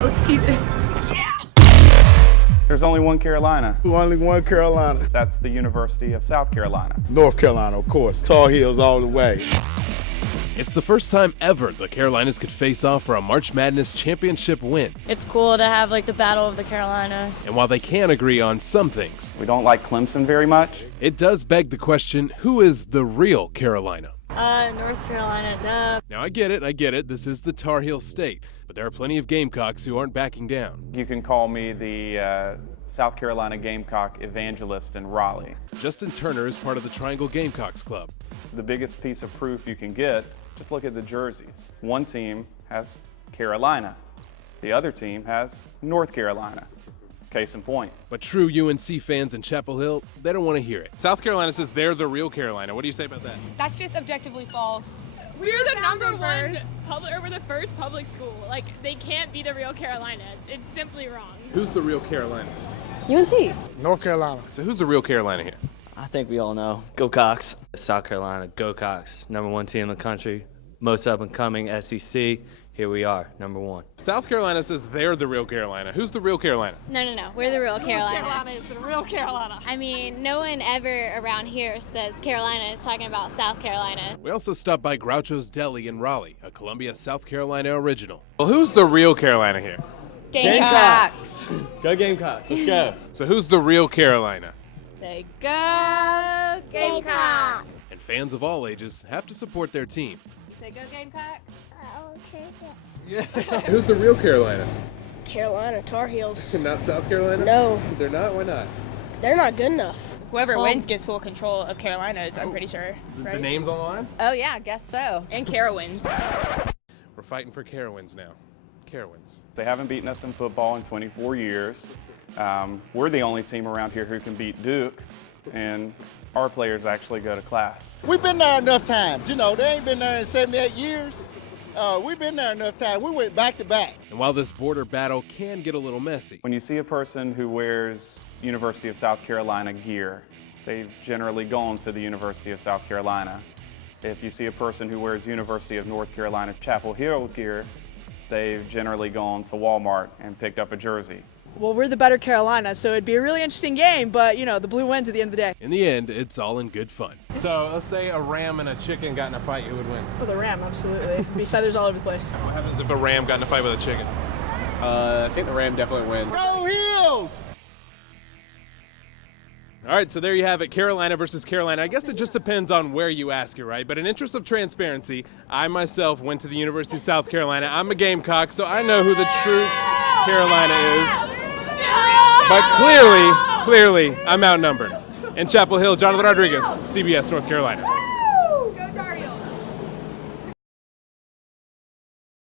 Let's do this. There's only one Carolina. Only one Carolina. That's the University of South Carolina. North Carolina, of course. Tar Heels all the way. It's the first time ever the Carolinas could face off for a March Madness championship win. It's cool to have like the Battle of the Carolinas. And while they can agree on some things, We don't like Clemson very much. it does beg the question, who is the real Carolina? North Carolina, duh. Now I get it, this is the Tar Heel state, but there are plenty of Gamecocks who aren't backing down. You can call me the South Carolina Gamecock evangelist in Raleigh. Justin Turner is part of the Triangle Gamecocks Club. The biggest piece of proof you can get, just look at the jerseys. One team has Carolina. The other team has North Carolina. Case in point. But true UNC fans in Chapel Hill, they don't want to hear it. South Carolina says they're the real Carolina. What do you say about that? That's just objectively false. We're the number one public, or we're the first public school. Like, they can't be the real Carolina. It's simply wrong. Who's the real Carolina? UNC. North Carolina. So who's the real Carolina here? I think we all know. Go Cox. South Carolina, go Cox. #1 team in the country. Most up and coming SEC. Here we are, #1. South Carolina says they're the real Carolina. Who's the real Carolina? No. We're the real Carolina. Carolina is the real Carolina. I mean, no one ever around here says Carolina is talking about South Carolina. We also stopped by Groucho's Deli in Raleigh, a Columbia, South Carolina original. Well, who's the real Carolina here? Gamecocks. Go Gamecocks, let's go. So who's the real Carolina? They go Gamecocks. And fans of all ages have to support their team. Say go Gamecocks. Who's the real Carolina? Carolina Tar Heels. Not South Carolina? No, They're not? Why not? they're not good enough. Whoever wins gets full control of Carolinas, I'm pretty sure. The Right? name's on the line? Oh yeah, I guess so. And Carowinds. We're fighting for Carowinds now. Carowinds. They haven't beaten us in football in 24 years. We're the only team around here who can beat Duke, and our players actually go to class. We've been there enough times. You know, they ain't been there in 78 years. We've been there enough time. We went back to back. And while this border battle can get a little messy, When you see a person who wears University of South Carolina gear, they've generally gone to the University of South Carolina. If you see a person who wears University of North Carolina Chapel Hill gear, they've generally gone to Walmart and picked up a jersey. Well, we're the better Carolina, so it'd be a really interesting game, but, you know, the blue wins at the end of the day. in the end, it's all in good fun. So let's say a ram and a chicken got in a fight, who would win? For the Ram, absolutely. It'd be feathers all over the place. What happens if a ram got in a fight with a chicken? I think the Ram definitely wins. Go Heels! All right, so there you have it, Carolina versus Carolina. I guess it just depends on where you ask it, right? But in interest of transparency, I myself went to the University of South Carolina. I'm a Gamecock, so I know who the true Carolina is. But clearly, I'm outnumbered. In Chapel Hill, Jonathan Rodriguez, CBS North Carolina.